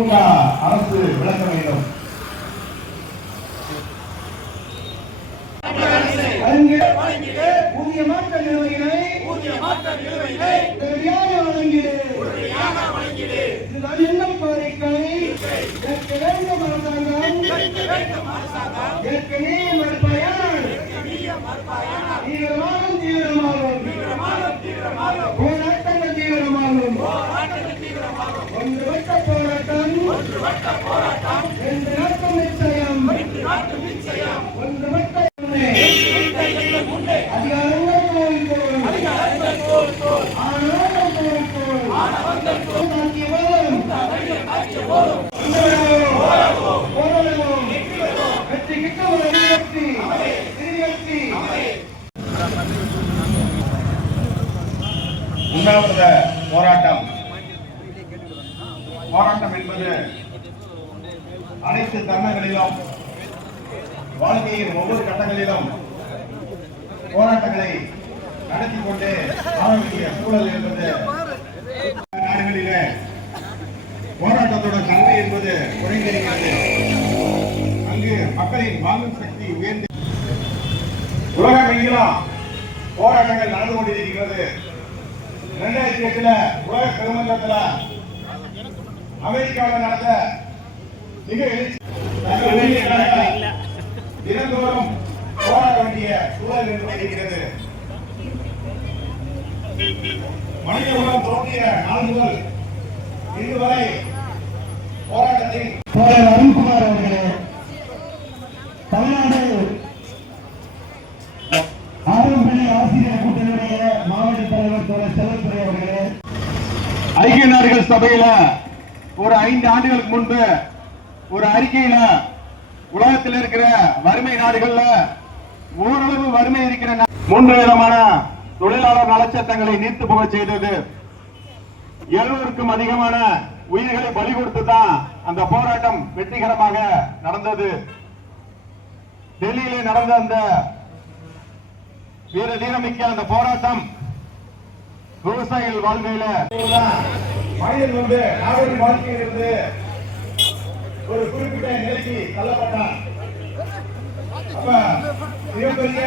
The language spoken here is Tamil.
திமுக அரசு விளக்க வேண்டும். ஊதிய மாற்ற நிலுவையினை உடனடியாக வழங்கிடு. இதுதான் என்ன கோரிக்கை. ஏற்க வேண்டும் அரசாங்கம். ஏற்க நீ மறுப்பாயால் தீவிரமாகும் தீவிரமாகும் போராட்டங்கள் தீவிரமாகும் ஒன்று வட்ட போராட்டம் நாட்டம் நிச்சயம் ஒன்று வட்ட அதிகாரங்கள் கோரிக்கோள் ஆனாலும் கோரிக்கோள் தாக்கிய போதும் வெற்றி கிட்ட ஒரு வெற்றி உண்ணாவிரத போராட்டம். போராட்டம் என்பது அனைத்து தருணங்களிலும் வாழ்க்கையின் ஒவ்வொரு கட்டங்களிலும் போராட்டங்களை நடத்தி கொண்டு ஆள சூழல் என்பது நாடுகளிலே போராட்டத்தோட தன்மை என்பது குறைந்திருக்கிறது. அங்கு மக்களின் வாங்கும் சக்தி உயர்ந்து உலகம் எங்கிலும் போராட்டங்கள் நடந்து கொண்டிருக்கிறது. இரண்டாயிரத்தி எட்டுல உலக பெருமன்றத்துல அமெரிக்காவில் நடந்த மிக தினந்தோறும் போராட வேண்டிய சூழல் இருக்கிறது மனித உலகம் தோன்றிய நாள் முதல் இன்று வரை போராட்டத்தில் தோழர் அருண்குமார் அவர்களே தமிழ்நாடு ஆரம்பி ஆசிரியர் கூட்டணியுடைய மாவட்ட தலைவர் தோழர் செல்வத்துறை அவர்களே ஐக்கிய நாடுகள் சபையில ஒரு ஐந்து ஆண்டுகளுக்கு முன்பு ஒரு அறிக்கையில உலகத்தில் இருக்கிற வறுமை நாடுகள்ல ஓரளவு வறுமை இருக்கிற மூன்று விதமான தொழிலாளர் நலச்சட்டங்களை நீர்த்து போக செய்தது. எழுநூறுக்கும் அதிகமான உயிர்களை பலி கொடுத்து தான் அந்த போராட்டம் வெற்றிகரமாக நடந்தது. டெல்லியிலே நடந்த அந்த வீர தீரமிக்க அந்த போராட்டம் விவசாயிகள் வாழ்க்கையில மனிதன் வந்து நாடோடி வாழ்க்கையில் இருந்து ஒரு குறிப்பிட்ட நிலைக்கு தள்ளப்பட்டான். அப்ப மிகப்பெரிய